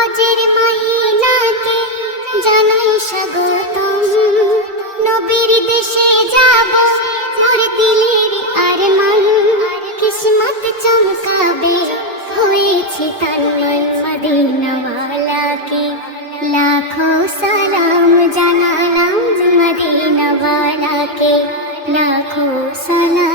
হজের মহিনাকে জানাই স্বাগতম। নবীর দেশে যাব, মোর দিলের আরমান কিসমত চমকাবে, হয়েছে তন্ময় মদিনাওয়ালাকে। লাখো সালাম জানালাম মদিনাওয়ালাকে, লাখো সালাম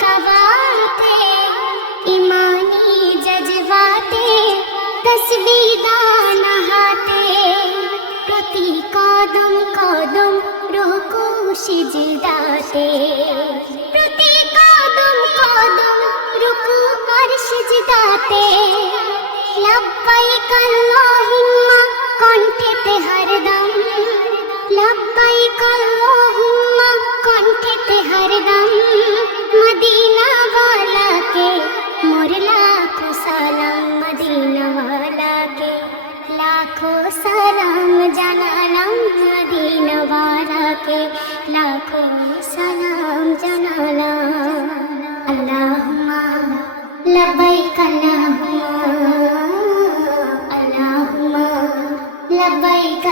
কাবাতে ইমানি জজবাতে তসবি দান হাতে প্রতি কদম কদম রুকু সিজদাতে প্রতি কদম কদম রুকু আর সিজদাতে লব্বাইক আল্লাহুম্মা কণ্ঠেতে হরদম লব্বাইক আল্লাহুম্মা কণ্ঠেতে হরদম মদিনাওয়ালাকে মোর লাখো সালাম মদিনাওয়ালাকে লাখো সালাম জানালাম মদিনাওয়ালাকে লাখো সালাম জানালাম আল্লাহুম্মা লাবাইক আল্লাহুম্মা আল্লাহুম্মা লাবাইক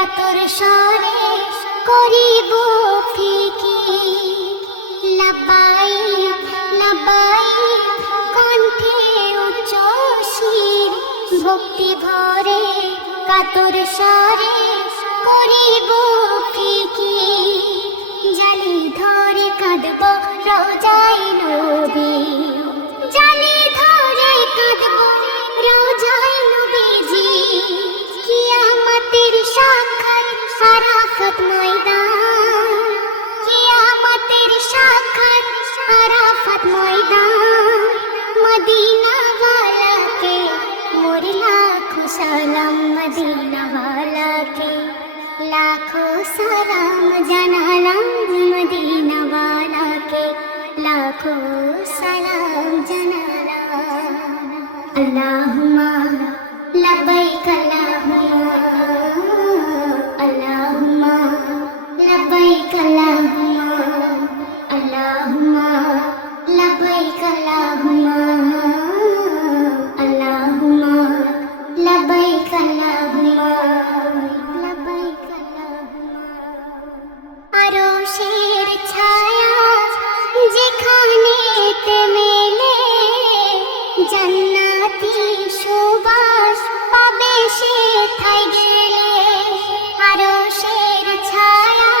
কাতর স্বরে করিব ফিকির লব্বাইক লব্বাইক কণ্ঠে উচ্চ শির। ভক্তি ভরে কাতর স্বরে করিব ফিকির জালি ধরে কাঁদব রোজাই নবী। আরাফত ময়দান, কিয়ামতের সাক্ষাৎ আরাফত ময়দান মদিনা ওয়ালাকে মোর লাখো সালাম মদিনা ওয়ালাকে লাখো সালাম জানালাম মদিনা ওয়ালাকে লাখো সালাম জানালাম। আল্লাহুম্মা লাবাইক জান্নাতি সুবাস পাবে সে থাই গেলে। আরশের ছায়া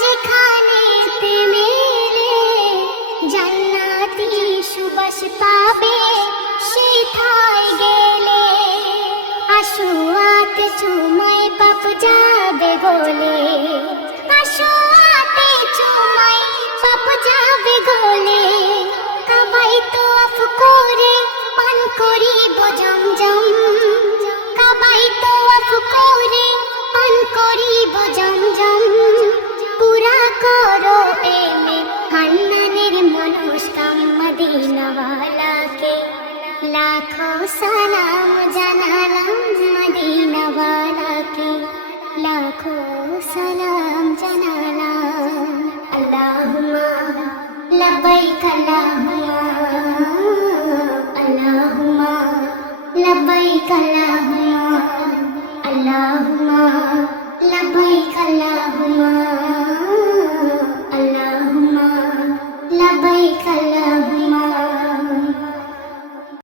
যেখানেতে মেলে। জান্নাতি সুবাস পাবে সে থাই গেলে। আশুয়াতে চুমাই পাপ যাবে গলে পান করি বজম জম কাবাই তো করে পান করি বজম জম পুরা করো এমে হান্নানের মনস্কাম মদিনাওয়ালাকে। লাখো সালাম জানালাম মদিনাওয়ালাকে। লাখো সালাম জানালাম اللهم لبيك اللهم